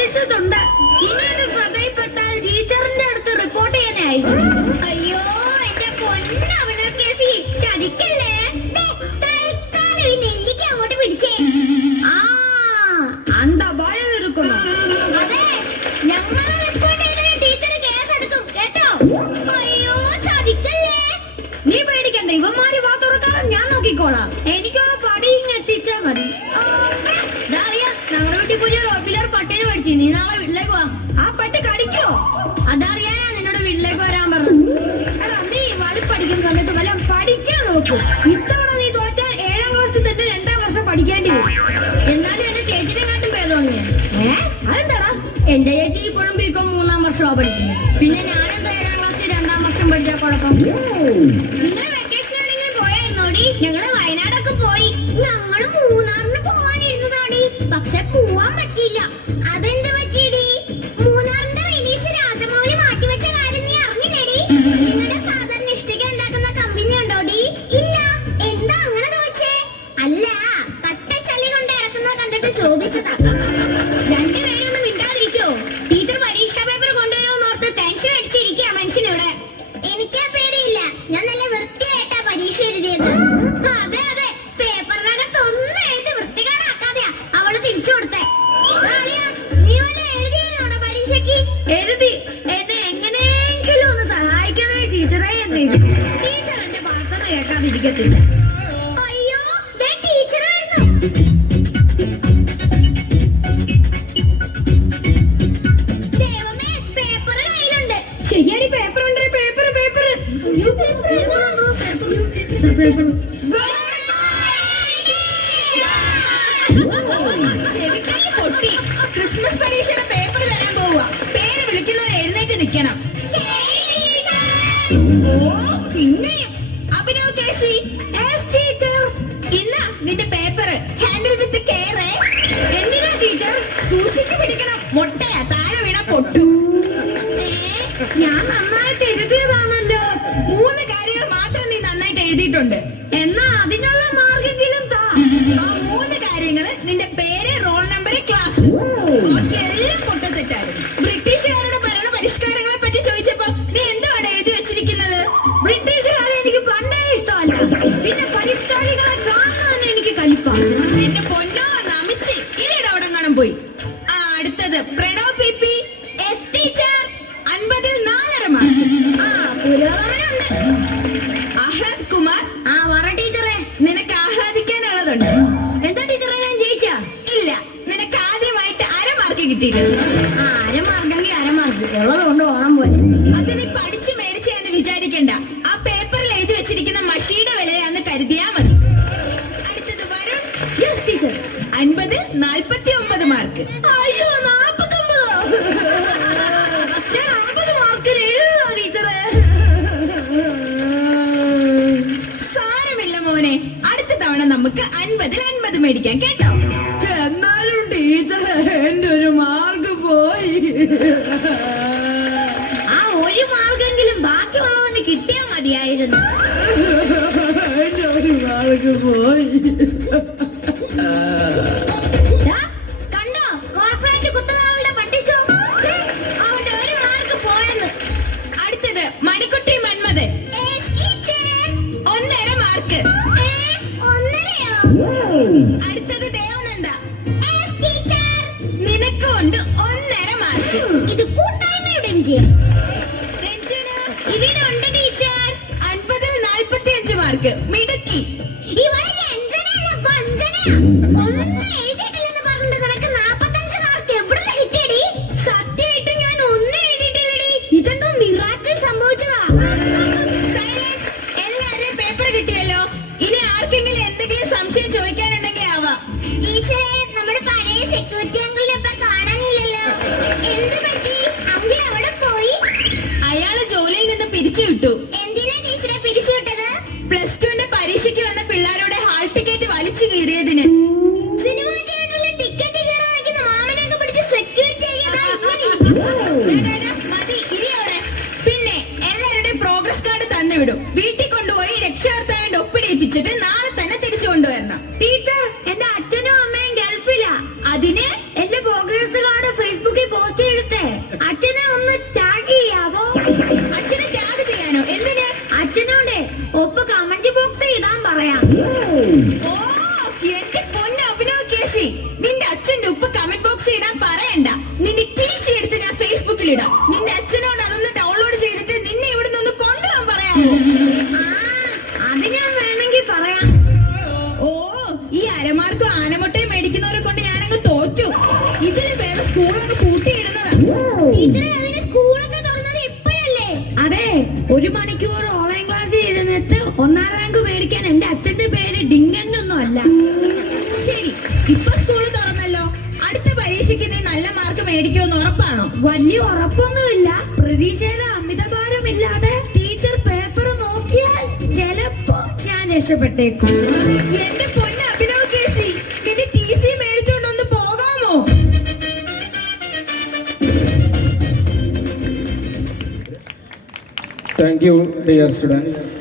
പഠിച്ചതുണ്ട് ഇനി ഇത് ശ്രദ്ധയിൽപ്പെട്ടാൽ ടീച്ചറിന്റെ അടുത്ത് റിപ്പോർട്ട് ചെയ്യാനായിരിക്കും. അയ്യോ എന്റെ കേസി. അങ്ങോട്ട് പിടിച്ചേ. ആ ടീച്ചർ കേസ് എടുക്കും കേട്ടോ? അയ്യോ നീ പേടിക്കണ്ട ഇവന്മാര് വാ തുറക്കാതെ ഞാൻ നോക്കിക്കോളാം. എനിക്കുള്ള പടി ഇങ്ങെത്തിച്ചാ മതി. ചേച്ചി നീ നാളെ വീട്ടിലേക്ക് വാ. ആ പട്ടി കടിക്കോ? അതറിയാനാ നിന്നോട് വീട്ടിലേക്ക് വരാൻ പറഞ്ഞു അല്ല നീ വളിപ്പടിക്കുന്ന സമയത്ത് വല്ല പഠിക്കാൻ നോക്കൂ. ഇത്തവണ നീ തോറ്റാൽ ഏഴാം ക്ലാസ്സിൽ തന്നെ രണ്ടാം വർഷം പഠിക്കേണ്ടി വരും. എന്നാലും എന്റെ ചേച്ചിനെ കാട്ടും ഭേദമാണ് ഞാൻ അതെന്താടാ? എന്റെ ചേച്ചി ഇപ്പോഴും ബിക്കോ മൂന്നാം വർഷമാണ് പഠിക്കുന്നത് പിന്നെ ഞാനെന്താ ഏഴാം ക്ലാസ്സിൽ രണ്ടാം വർഷം പഠിച്ചാൽ കുഴപ്പം? നിങ്ങൾ വെക്കേഷൻ ആണെങ്കിൽ പോയായിരുന്നോടി? ഞങ്ങൾ കരുതി എന്നെ എങ്ങനെയെങ്കിലും ഒന്ന് സഹായിക്കണേ ടീച്ചറെ എന്ന് ടീച്ചർ എന്റെ പ്രാർത്ഥന കേൾക്കാതിരിക്കത്തില്ല. അയ്യോ ടീച്ചറായിരുന്നു ശരിയാണ് പേപ്പർ ഉണ്ട് paper paper paper paper ആ ഒരു മാർഗെങ്കിലും ബാക്കിയുള്ളവന് കിട്ടിയാ മതിയായിരുന്നു. എന്റെ ഒരു മാർക്ക് പോയി. ദാ, കണ്ടോ? ഒരു മാർക്ക് അടുത്തത് മണിക്കുട്ടി ഒന്നര മാർക്ക്. ഒന്നരയോ? അടുത്തത് ദേവനന്ദ. നിനക്ക് കൊണ്ട് മാർക്ക് മിടുക്കി. പേപ്പർ കിട്ടിയല്ലോ. ഇനി ആർക്കെങ്കിലും എന്തെങ്കിലും സംശയം തന്നുവിടും വീട്ടിൽ കൊണ്ടുപോയി രക്ഷകർത്താവിന്റെ ഒപ്പിടിയിപ്പിച്ചിട്ട് നാളെ തന്നെ തിരിച്ചു കൊണ്ടുവരണം. ടീച്ചർ എന്റെ അച്ഛനും അമ്മയും ഗൾഫിലാ. അതിന് എന്റെ പ്രോഗ്രസ് കാർഡ് ഫേസ്ബുക്കിൽ പോസ്റ്റ് ചെയ്തേ അച്ഛനെ ഒന്ന് ടാഗ് ചെയ്യാവോ? അച്ഛനെ ടാഗ് ചെയ്യാനോ? എന്തിന്? അച്ഛനോടെ ഒപ്പ് കമന്റ് ബോക്സ് ഇടാൻ പറയാം. ഓ കേസി. നിന്റെ അച്ഛന്റെ ഉപ്പ് കമന്റ് ബോക്സ് ഇടാൻ പറയണ്ട. നിന്റെ ടി സി എടുത്ത് ഞാൻ ഫേസ്ബുക്കിൽ ഇടാം. ഇതിന് സ്കൂളൊക്കെ പൂട്ടിയിടുന്നതാ. ടീച്ചറെ അതിന് സ്കൂളൊക്കെ തുറന്നത് എപ്പോഴല്ലേ അതെ ഒരു മണിക്കൂർ ഓൺലൈൻ ക്ലാസ് ഇരുന്നിട്ട് ഒന്നാം റാങ്ക് മേടിക്കാൻ എന്റെ അച്ഛന്റെ പേര് ഡിങ്കണ്ണൊന്നും അല്ല ശരി ഇപ്പൊ സ്കൂൾ തുറന്നല്ലോ. അടുത്ത പരീക്ഷയ്ക്ക് നീ നല്ല മാർക്ക് മേടിക്കുമെന്ന് ഉറപ്പാണോ? വലിയ ഉറപ്പൊന്നുമില്ല. പ്രതീക്ഷയുടെ അമിതഭാരമില്ലാതെ ടീച്ചർ പേപ്പർ നോക്കിയാൽ ചിലപ്പോ ഞാൻ രക്ഷപ്പെട്ടേക്കും. Thank you, dear students.